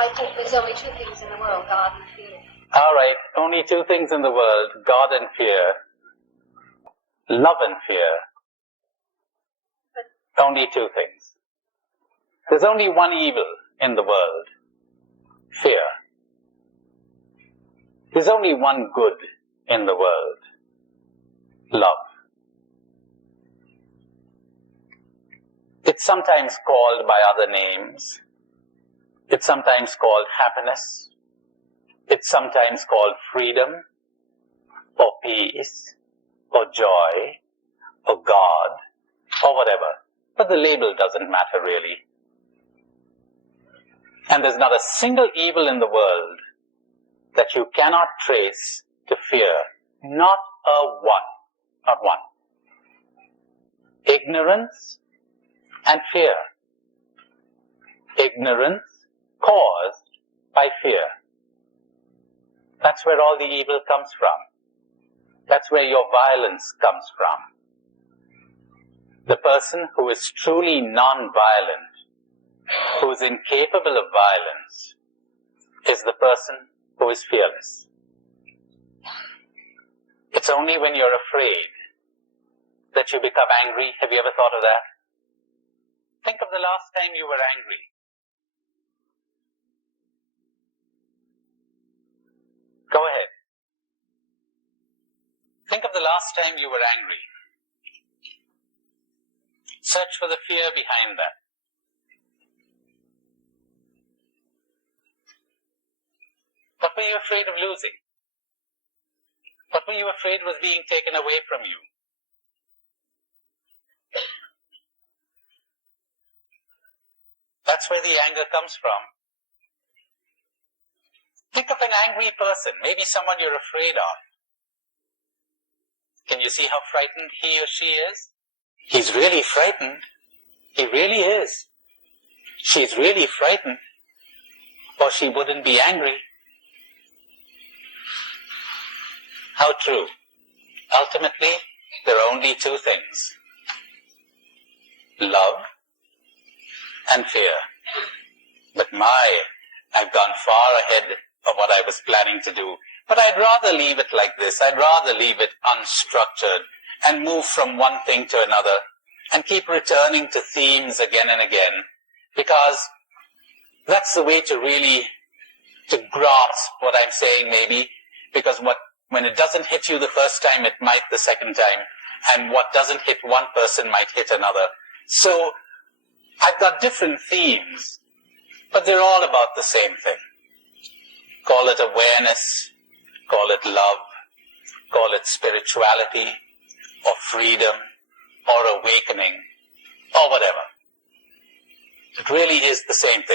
I think there's only two things in the world, God and fear. All right, only two things in the world, God and fear. Love and fear. Only two things. There's only one evil in the world. Fear. There's only one good in the world. Love. It's sometimes called by other names. It's sometimes called happiness. It's sometimes called freedom, or peace, or joy, or God, or whatever. But the label doesn't matter really. And there's not a single evil in the world that you cannot trace to fear. Not a one. Not one. Ignorance and fear. Ignorance caused by fear. That's where all the evil comes from. That's where your violence comes from. The person who is truly non-violent, who is incapable of violence, is the person who is fearless. It's only when you're afraid that you become angry. Have you ever thought of that? Think of the last time you were angry. Go ahead. Think of the last time you were angry. Search for the fear behind that. What were you afraid of losing? What were you afraid was being taken away from you? That's where the anger comes from. Think of an angry person, maybe someone you're afraid of. Can you see how frightened he or she is? He's really frightened. He really is. She's really frightened, or she wouldn't be angry. How true. Ultimately, there are only two things. Love and fear. But I've gone far ahead of what I was planning to do. But I'd rather leave it like this. I'd rather leave it unstructured and move from one thing to another and keep returning to themes again and again, because that's the way to really to grasp what I'm saying maybe, because when it doesn't hit you the first time, it might the second time, and what doesn't hit one person might hit another. So I've got different themes, but they're all about the same thing. Call it awareness, call it love, call it spirituality, or freedom, or awakening, or whatever. It really is the same thing.